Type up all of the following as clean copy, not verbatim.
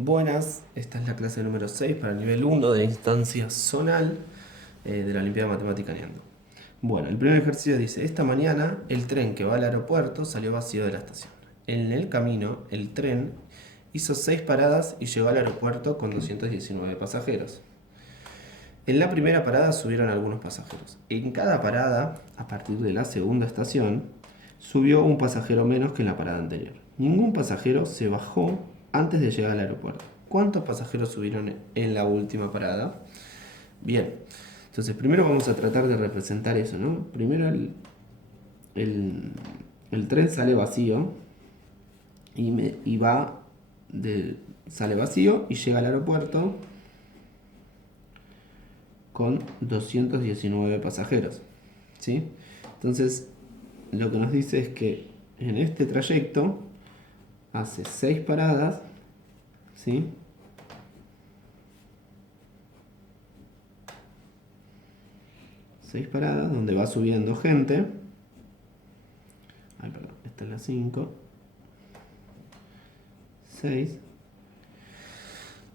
Buenas, esta es la clase número 6 para el nivel 1 de instancia zonal de la Olimpiada Matemática Neando. Bueno, el primer ejercicio dice, esta mañana el tren que va al aeropuerto salió vacío de la estación. En el camino, el tren hizo 6 paradas y llegó al aeropuerto con 219 pasajeros. En la primera parada subieron algunos pasajeros. En cada parada, a partir de la segunda estación, subió un pasajero menos que en la parada anterior. Ningún pasajero se bajó antes de llegar al aeropuerto. ¿Cuántos pasajeros subieron en la última parada? Bien, entonces primero vamos a tratar de representar eso, ¿no? Primero el tren sale vacío sale vacío y llega al aeropuerto con 219 pasajeros, ¿sí? Entonces, lo que nos dice es que en este trayecto hace 6 paradas, ¿sí? 6 paradas donde va subiendo gente. Ay, perdón, esta es la 5. 6.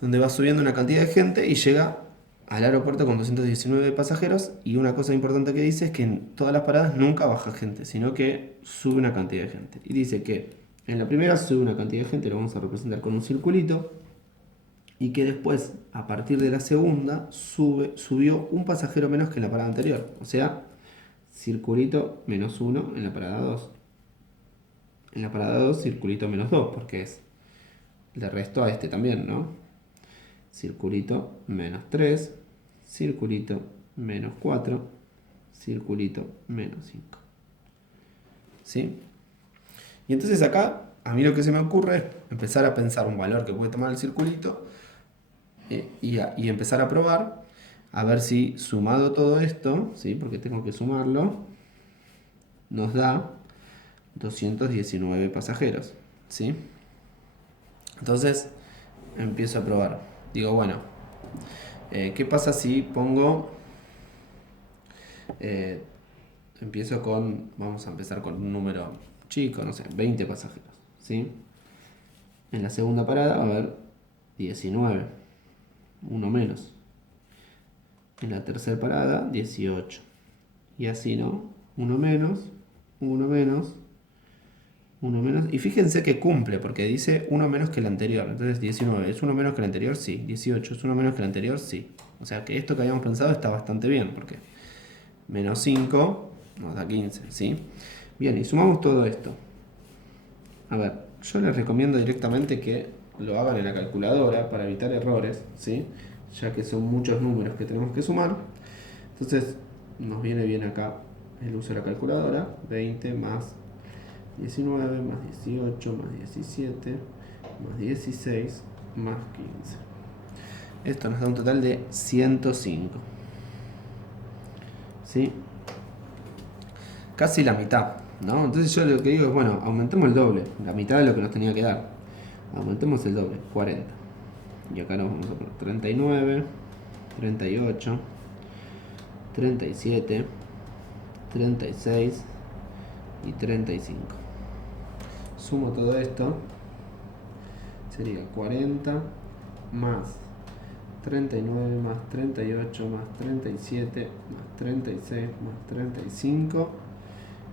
Donde va subiendo una cantidad de gente y llega al aeropuerto con 219 pasajeros. Y una cosa importante que dice es que en todas las paradas nunca baja gente, sino que sube una cantidad de gente. Y dice que en la primera sube una cantidad de gente, lo vamos a representar con un circulito. Y que después, a partir de la segunda, subió un pasajero menos que en la parada anterior. O sea, circulito menos 1 en la parada 2. En la parada 2, circulito menos 2, porque le resto a este también, ¿no? Circulito menos 3, circulito menos 4, circulito menos 5. ¿Sí? Y entonces acá, a mí lo que se me ocurre es empezar a pensar un valor que puede tomar el circulito y empezar a probar a ver si sumado todo esto, ¿sí? Porque tengo que sumarlo, nos da 219 pasajeros, ¿sí? Entonces empiezo a probar. Digo, bueno, ¿qué pasa si pongo... empiezo con... Vamos a empezar con un número chico, no sé, 20 pasajeros, ¿sí? En la segunda parada va a haber 19, uno menos. En la tercera parada, 18. Y así, ¿no? Uno menos, uno menos, uno menos. Y fíjense que cumple, porque dice uno menos que el anterior. Entonces 19, ¿es uno menos que el anterior? Sí. 18, ¿es uno menos que el anterior? Sí. O sea que esto que habíamos pensado está bastante bien, porque menos 5 nos da 15, ¿sí? Bien, y sumamos todo esto. A ver, yo les recomiendo directamente que lo hagan en la calculadora para evitar errores, ¿sí? Ya que son muchos números que tenemos que sumar. Entonces nos viene bien acá el uso de la calculadora. 20 más 19 más 18 más 17 más 16 más 15. Esto nos da un total de 105. ¿Sí? Casi la mitad, ¿no? Entonces yo lo que digo es, bueno, aumentemos el doble, la mitad de lo que nos tenía que dar. Aumentemos el doble, 40. Y acá nos vamos a poner 39, 38, 37, 36 y 35. Sumo todo esto, sería 40 más 39 más 38 más 37 más 36 más 35.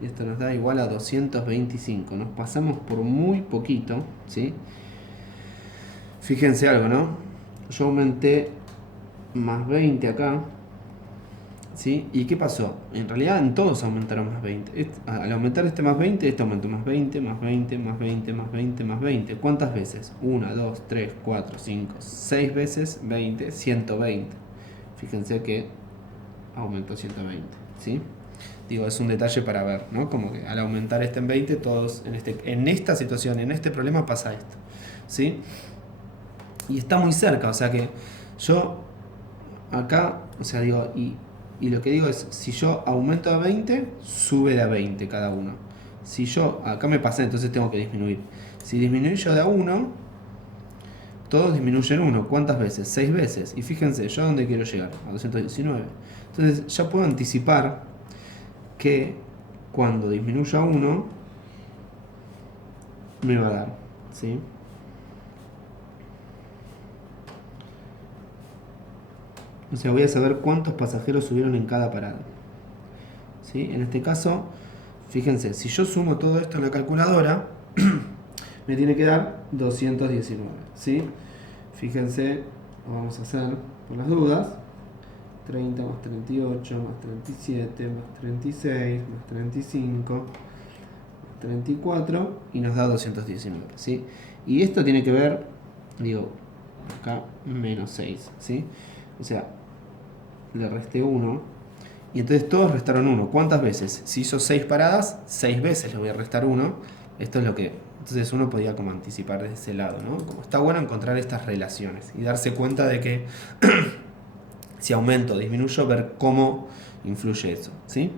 Y esto nos da igual a 225. Nos pasamos por muy poquito, ¿sí? Fíjense algo, ¿no? Yo aumenté más 20 acá, ¿sí? ¿Y qué pasó? En realidad en todos aumentaron más 20. Al aumentar este más 20, este aumentó más 20, más 20, más 20, más 20, más 20. ¿Cuántas veces? 1, 2, 3, 4, 5, 6 veces 20, 120. Fíjense que aumentó 120, ¿sí? Digo, es un detalle para ver, ¿no? Como que al aumentar este en 20, todos en esta situación, en este problema pasa esto, ¿sí? Y está muy cerca, o sea que yo acá, o sea, digo, y lo que digo es, si yo aumento a 20, sube de a 20 cada uno. Si yo, acá me pasé, entonces tengo que disminuir. Si disminuyo de a 1, todos disminuyen 1. ¿Cuántas veces? 6 veces. Y fíjense, ¿yo a dónde quiero llegar? A 219. Entonces ya puedo anticipar que cuando disminuya 1 me va a dar, ¿sí? O sea, voy a saber cuántos pasajeros subieron en cada parada. ¿Sí? En este caso, fíjense, si yo sumo todo esto en la calculadora, me tiene que dar 219. ¿Sí? Fíjense, lo vamos a hacer por las dudas. 30 más 38 más 37 más 36 más 35 más 34 y nos da 219. ¿Sí? Y esto tiene que ver, digo, acá menos 6. ¿Sí? O sea, le resté 1 y entonces todos restaron 1. ¿Cuántas veces? Si hizo 6 paradas, 6 veces le voy a restar 1. Esto es lo que... Entonces uno podía como anticipar desde ese lado, ¿no? Como está bueno encontrar estas relaciones y darse cuenta de que si aumento o disminuyo, ver cómo influye eso, ¿sí?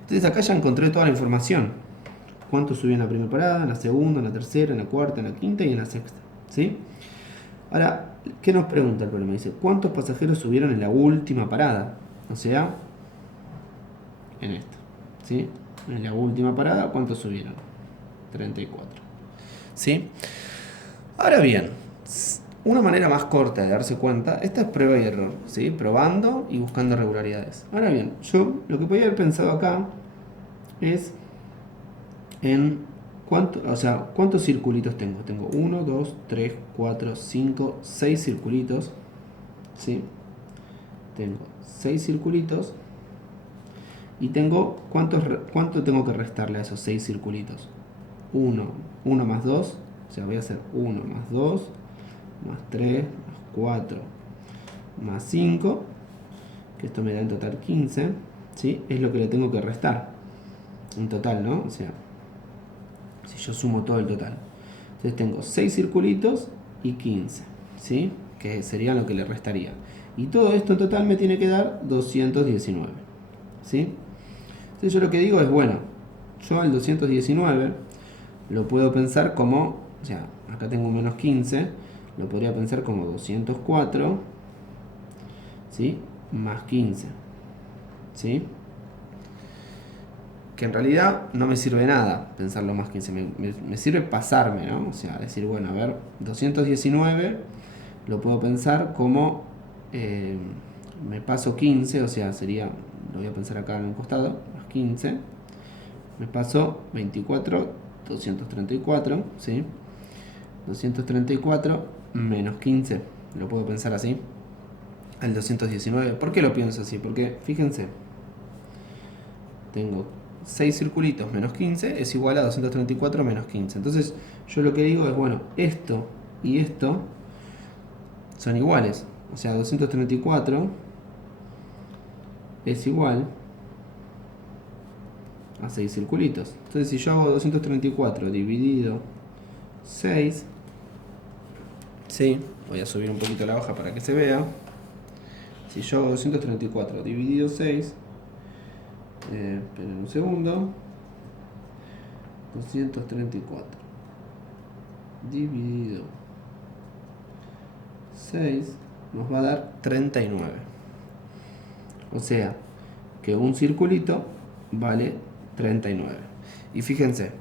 Entonces acá ya encontré toda la información. Cuánto subí en la primera parada, en la segunda, en la tercera, en la cuarta, en la quinta y en la sexta, ¿sí? Ahora, ¿qué nos pregunta el problema? Dice, ¿cuántos pasajeros subieron en la última parada? O sea, en esta, ¿sí? En la última parada, ¿cuántos subieron? 34, ¿sí? Ahora bien, una manera más corta de darse cuenta, esta es prueba y error, ¿sí? Probando y buscando regularidades. Ahora bien, yo lo que podía haber pensado acá es en cuántos circulitos tengo. Tengo 1, 2, 3, 4, 5, 6 circulitos, ¿sí? Tengo 6 circulitos y tengo, ¿cuánto tengo que restarle a esos 6 circulitos? 1 más 2, o sea, voy a hacer 1 más 2, más 3, más 4, más 5, que esto me da en total 15, ¿sí? Es lo que le tengo que restar en total, ¿no? O sea, si yo sumo todo el total. Entonces tengo 6 circulitos y 15, ¿sí? Que sería lo que le restaría. Y todo esto en total me tiene que dar 219, ¿sí? Entonces yo lo que digo es, bueno, yo al 219 lo puedo pensar como, o sea, acá tengo un menos 15, lo podría pensar como 204, ¿sí? Más 15, ¿sí? Que en realidad no me sirve nada pensarlo más 15, me sirve pasarme, ¿no? O sea, decir, bueno, a ver, 219 lo puedo pensar como me paso 15, o sea, sería, lo voy a pensar acá en el costado, más 15, me paso 24, 234, ¿sí? 234 menos 15, lo puedo pensar así, al 219. ¿Por qué lo pienso así? Porque, fíjense, tengo 6 circulitos menos 15 es igual a 234 menos 15. Entonces yo lo que digo es, bueno, esto y esto son iguales. O sea, 234 es igual a 6 circulitos. Entonces si yo hago 234 dividido 6, sí, voy a subir un poquito la hoja para que se vea. Si yo hago 234 dividido 6, esperen un segundo, 234 dividido 6 nos va a dar 39. O sea, que un circulito vale 39. Y fíjense,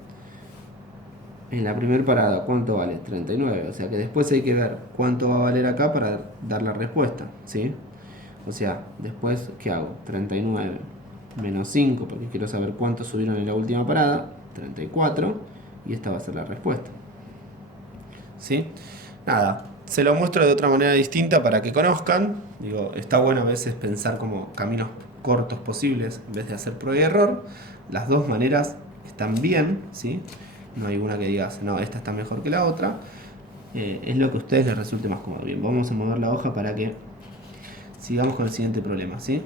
en la primera parada, ¿cuánto vale? 39. O sea que después hay que ver cuánto va a valer acá para dar la respuesta, ¿sí? O sea, después, ¿qué hago? 39 menos 5, porque quiero saber cuántos subieron en la última parada, 34, y esta va a ser la respuesta. ¿Sí? Nada, se lo muestro de otra manera distinta para que conozcan. Digo, está bueno a veces pensar como caminos cortos posibles en vez de hacer prueba y error. Las dos maneras están bien, ¿sí? No hay una que digas, no, esta está mejor que la otra. Es lo que a ustedes les resulte más cómodo. Bien, vamos a mover la hoja para que sigamos con el siguiente problema, ¿sí?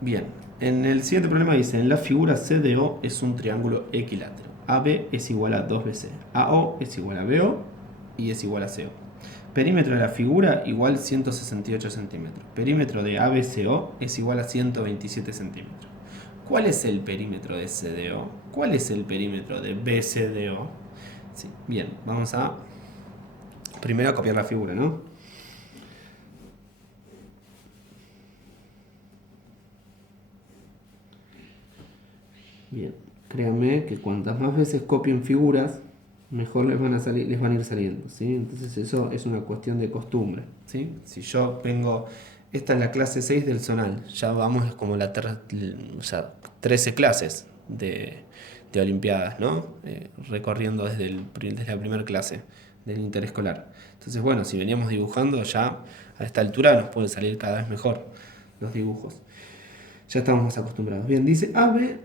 Bien, en el siguiente problema dice, en la figura CDO es un triángulo equilátero. AB es igual a 2BC, AO es igual a BO y es igual a CO. Perímetro de la figura igual 168 centímetros. Perímetro de ABCO es igual a 127 centímetros. ¿Cuál es el perímetro de CDO? ¿Cuál es el perímetro de BCDO? Sí, bien, vamos a primero a copiar la figura, ¿no? Bien, créanme que cuantas más veces copien figuras, mejor les van a ir saliendo, ¿sí? Entonces eso es una cuestión de costumbre, ¿sí? Si yo vengo, esta es la clase 6 del zonal, ya vamos como o sea, 13 clases de Olimpiadas, ¿no? Recorriendo desde la primera clase del interescolar. Entonces, bueno, si veníamos dibujando ya a esta altura nos pueden salir cada vez mejor los dibujos. Ya estamos más acostumbrados. Bien, dice AB,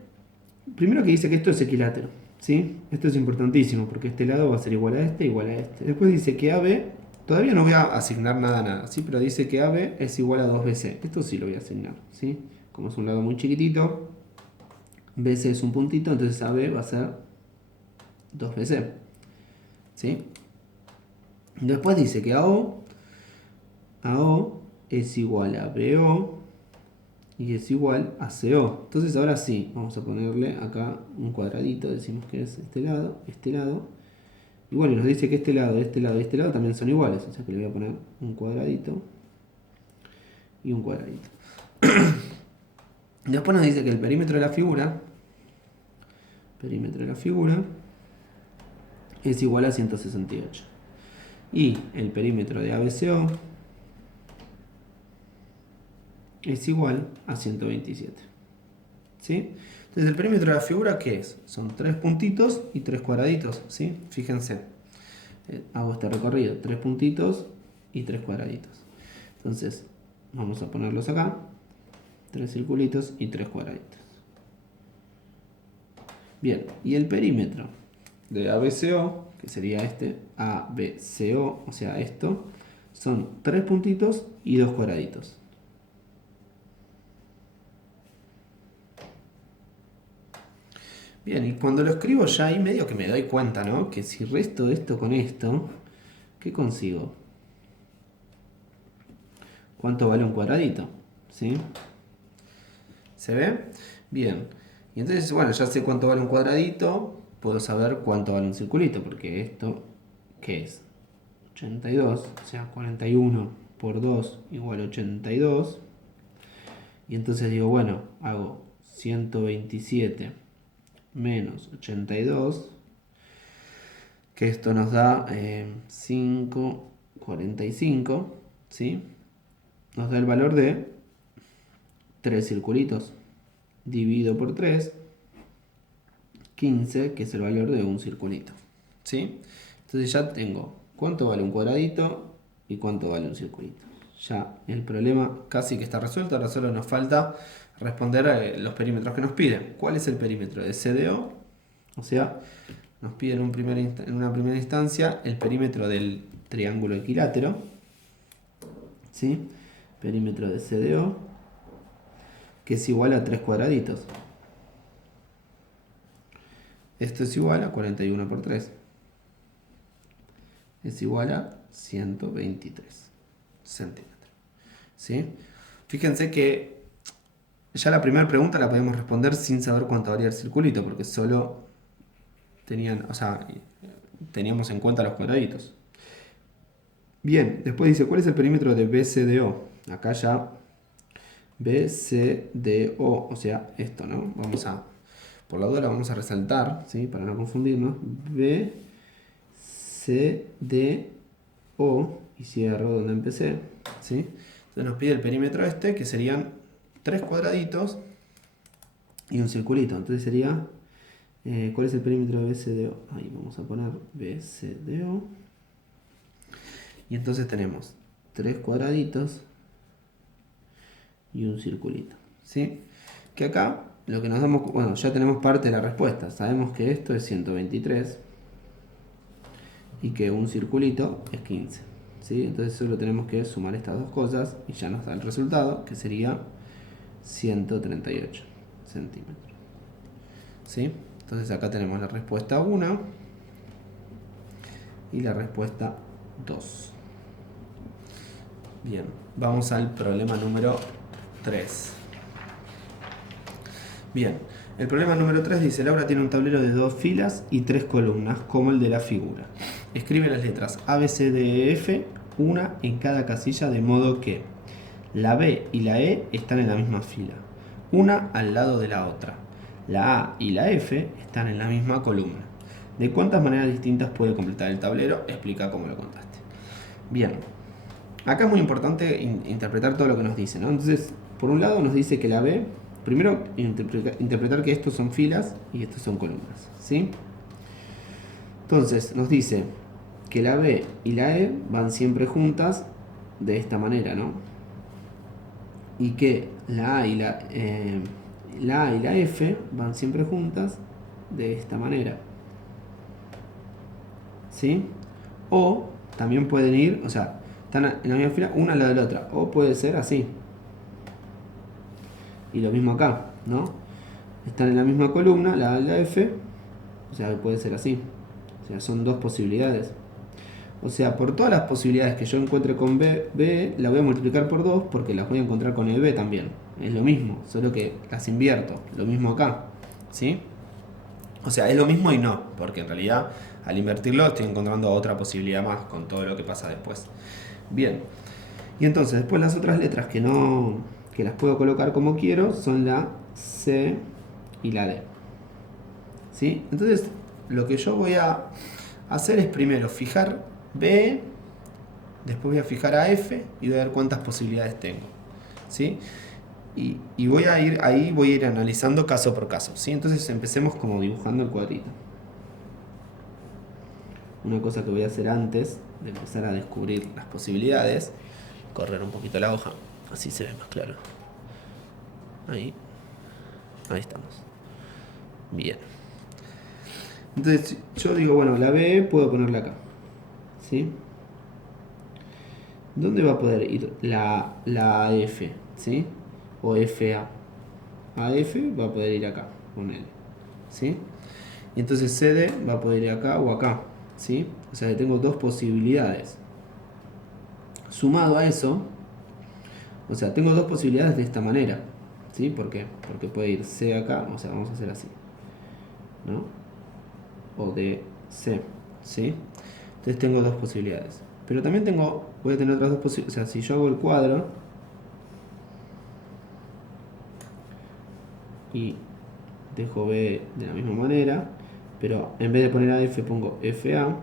primero que dice que esto es equilátero, ¿sí? Esto es importantísimo porque este lado va a ser igual a este, igual a este. Después dice que AB, todavía no voy a asignar nada, ¿sí? Pero dice que AB es igual a 2BC. Esto sí lo voy a asignar, ¿sí? Como es un lado muy chiquitito, BC es un puntito, entonces AB va a ser 2BC, ¿sí? Después dice que AO es igual a BO y es igual a CO. Entonces ahora sí, vamos a ponerle acá un cuadradito, decimos que es este lado. Y bueno, nos dice que este lado y este lado también son iguales, o sea que le voy a poner un cuadradito y un cuadradito. Después nos dice que el perímetro de la figura es igual a 168. Y el perímetro de ABCO es igual a 127. ¿Sí? Entonces el perímetro de la figura, ¿qué es? Son 3 puntitos y 3 cuadraditos, ¿sí? Fíjense, hago este recorrido, 3 puntitos y 3 cuadraditos. Entonces vamos a ponerlos acá, 3 circulitos y 3 cuadraditos. Bien, y el perímetro de ABCO, que sería este, ABCO, o sea esto, son 3 puntitos y 2 cuadraditos. Bien, y cuando lo escribo ya ahí medio que me doy cuenta, ¿no? Que si resto esto con esto, ¿qué consigo? ¿Cuánto vale un cuadradito? ¿Sí? ¿Se ve? Bien. Y entonces, bueno, ya sé cuánto vale un cuadradito, puedo saber cuánto vale un circulito, porque esto, ¿qué es? 82, o sea, 41 por 2 igual a 82. Y entonces digo, bueno, hago 127 menos 82, que esto nos da 5,45, ¿sí? Nos da el valor de 3 circulitos. Dividido por 3, 15, que es el valor de un circulito, ¿sí? Entonces ya tengo cuánto vale un cuadradito y cuánto vale un circulito. Ya el problema casi que está resuelto, ahora solo nos falta responder los perímetros que nos piden. ¿Cuál es el perímetro de CDO? O sea, nos piden en una primera instancia el perímetro del triángulo equilátero, ¿sí? Perímetro de CDO, que es igual a 3 cuadraditos. Esto es igual a 41 por 3. Es igual a 123 centímetros, ¿sí? Fíjense que ya la primera pregunta la podemos responder sin saber cuánto varía el circulito, porque solo teníamos en cuenta los cuadraditos. Bien, después dice, ¿cuál es el perímetro de BCDO? Acá ya BCDO, o sea, esto, ¿no? Por la duda la vamos a resaltar, ¿sí? Para no confundirnos. BCDO, y cierro donde empecé, ¿sí? Entonces nos pide el perímetro este, que serían 3 cuadraditos y un circulito. Entonces sería, ¿cuál es el perímetro de BCDO? Ahí vamos a poner BCDO. Y entonces tenemos 3 cuadraditos y un circulito, ¿sí? Que acá lo que nos damos, bueno, ya tenemos parte de la respuesta. Sabemos que esto es 123 y que un circulito es 15, ¿sí? Entonces solo tenemos que sumar estas dos cosas y ya nos da el resultado, que sería 138 centímetros, ¿sí? Entonces acá tenemos la respuesta 1 y la respuesta 2. Bien, vamos al problema número 3. Bien, el problema número 3 dice, Laura tiene un tablero de 2 filas y 3 columnas, como el de la figura. Escribe las letras A, B, C, D, E, F, una en cada casilla, de modo que la B y la E están en la misma fila, una al lado de la otra. La A y la F están en la misma columna. ¿De cuántas maneras distintas puede completar el tablero? Explica cómo lo contaste. Bien. Acá es muy importante interpretar todo lo que nos dice, ¿no? Entonces, por un lado nos dice que la B, primero interpretar que estos son filas y estos son columnas, ¿sí? Entonces, nos dice que la B y la E van siempre juntas de esta manera, ¿no? Y que la A y la F van siempre juntas de esta manera, ¿sí? O también pueden ir, o sea, están en la misma fila una al lado de la otra, o puede ser así. Y lo mismo acá, ¿no? Están en la misma columna, la A y la F, o sea, puede ser así. O sea, son dos posibilidades. O sea, por todas las posibilidades que yo encuentre con B, la voy a multiplicar por 2 porque las voy a encontrar con EB también. Es lo mismo, solo que las invierto. Lo mismo acá, ¿sí? O sea, es lo mismo y no, porque en realidad al invertirlo estoy encontrando otra posibilidad más con todo lo que pasa después. Bien, y entonces después las otras letras que las puedo colocar como quiero son la C y la D. ¿Sí? Entonces lo que yo voy a hacer es primero fijar B, después voy a fijar a F y voy a ver cuántas posibilidades tengo. ¿Sí? Y voy a ir analizando caso por caso, ¿sí? Entonces empecemos como dibujando el cuadrito. Una cosa que voy a hacer antes de empezar a descubrir las posibilidades, correr un poquito la hoja, así se ve más claro. Ahí estamos. Bien. Entonces yo digo, bueno, la B puedo ponerla acá, ¿sí? ¿Dónde va a poder ir la F, ¿sí? O FA. AF va a poder ir acá, con L, ¿sí? Y entonces CD va a poder ir acá o acá, ¿sí? O sea que tengo dos posibilidades. Sumado a eso, o sea, tengo dos posibilidades de esta manera, ¿sí? ¿Por qué? Porque puede ir C acá, o sea, vamos a hacer así, ¿no? O de C, ¿sí? Entonces tengo dos posibilidades. Pero también voy a tener otras dos posibilidades. O sea, si yo hago el cuadro y dejo B de la misma manera, pero en vez de poner AF pongo FA,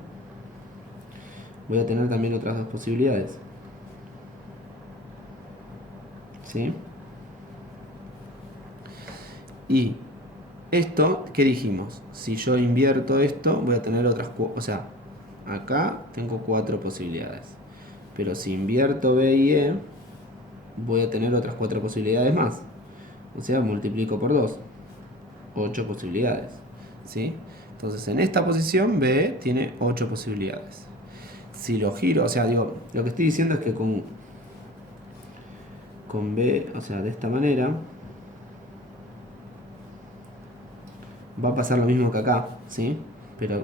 voy a tener también otras dos posibilidades, ¿sí? Y esto, ¿qué dijimos? Si yo invierto esto, voy a tener otras, o sea, acá tengo 4 posibilidades. Pero si invierto B y E, voy a tener otras 4 posibilidades más. O sea, multiplico por 2. 8 posibilidades, ¿sí? Entonces en esta posición B tiene 8 posibilidades. Si lo giro, o sea, digo, lo que estoy diciendo es que con B, o sea, de esta manera, va a pasar lo mismo que acá, ¿sí? Pero,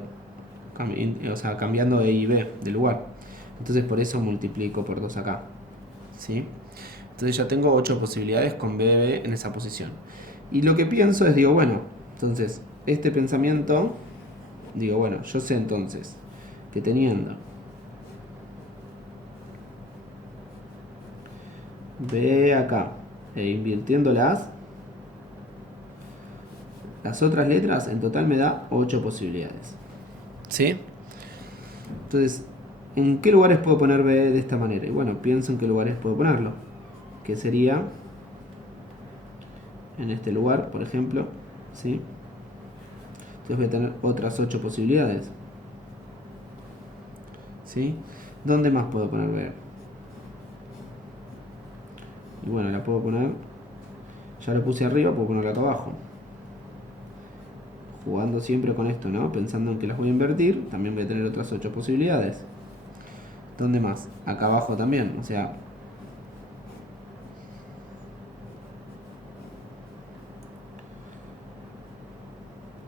o sea, cambiando E y B de lugar. Entonces por eso multiplico por 2 acá, ¿sí? Entonces ya tengo 8 posibilidades con B, B en esa posición. Y lo que pienso es, digo, bueno, entonces, este pensamiento, digo, bueno, yo sé entonces que teniendo B acá e invirtiendo las otras letras, en total me da 8 posibilidades. ¿Sí? Entonces, ¿en qué lugares puedo poner B de esta manera? Y bueno, pienso en qué lugares puedo ponerlo. Que sería en este lugar, por ejemplo, ¿sí? Entonces voy a tener otras 8 posibilidades, ¿sí? ¿Dónde más puedo poner B? Y bueno, la puedo poner, ya lo puse arriba, puedo ponerla acá abajo. Jugando siempre con esto, ¿no? Pensando en que las voy a invertir, también voy a tener otras 8 posibilidades. ¿Dónde más? Acá abajo también, o sea,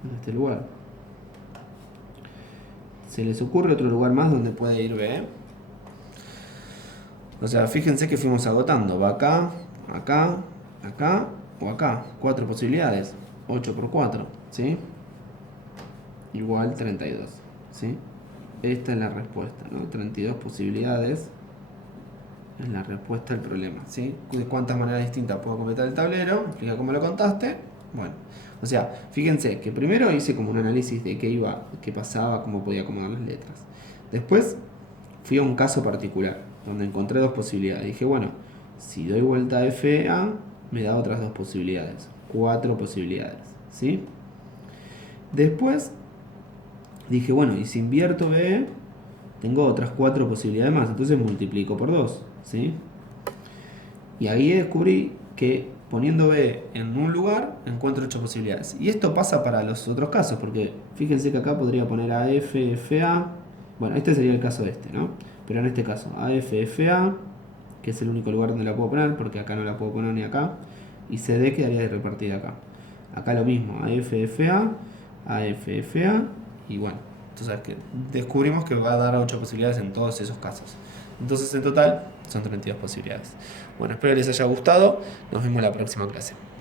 en este lugar. ¿Se les ocurre otro lugar más donde puede ir B? O sea, fíjense que fuimos agotando. Va acá, acá, acá o acá. 4 posibilidades. 8 por 4, ¿sí? Igual 32, ¿sí? Esta es la respuesta, ¿no? 32 posibilidades es la respuesta al problema, ¿sí? ¿De cuántas maneras distintas puedo completar el tablero? Explica cómo lo contaste Bueno, o sea, fíjense que primero hice como un análisis de qué iba, qué pasaba, cómo podía acomodar las letras. Después fui a un caso particular, donde encontré dos posibilidades. Dije, bueno, si doy vuelta a FA, me da otras dos posibilidades. 4 posibilidades, ¿sí? Después dije, bueno, y si invierto BE, tengo otras 4 posibilidades más. Entonces multiplico por 2, ¿sí? Y ahí descubrí que poniendo B en un lugar encuentro 8 posibilidades. Y esto pasa para los otros casos, porque fíjense que acá podría poner AF, FA. Bueno, este sería el caso de este, ¿no? Pero en este caso, AF, FA, que es el único lugar donde la puedo poner, porque acá no la puedo poner ni acá. Y CD quedaría repartida acá. Acá lo mismo, AF, FA, AF, FA. Y bueno, entonces que descubrimos que va a dar 8 posibilidades en todos esos casos. Entonces en total son 32 posibilidades. Bueno, espero que les haya gustado. Nos vemos en la próxima clase.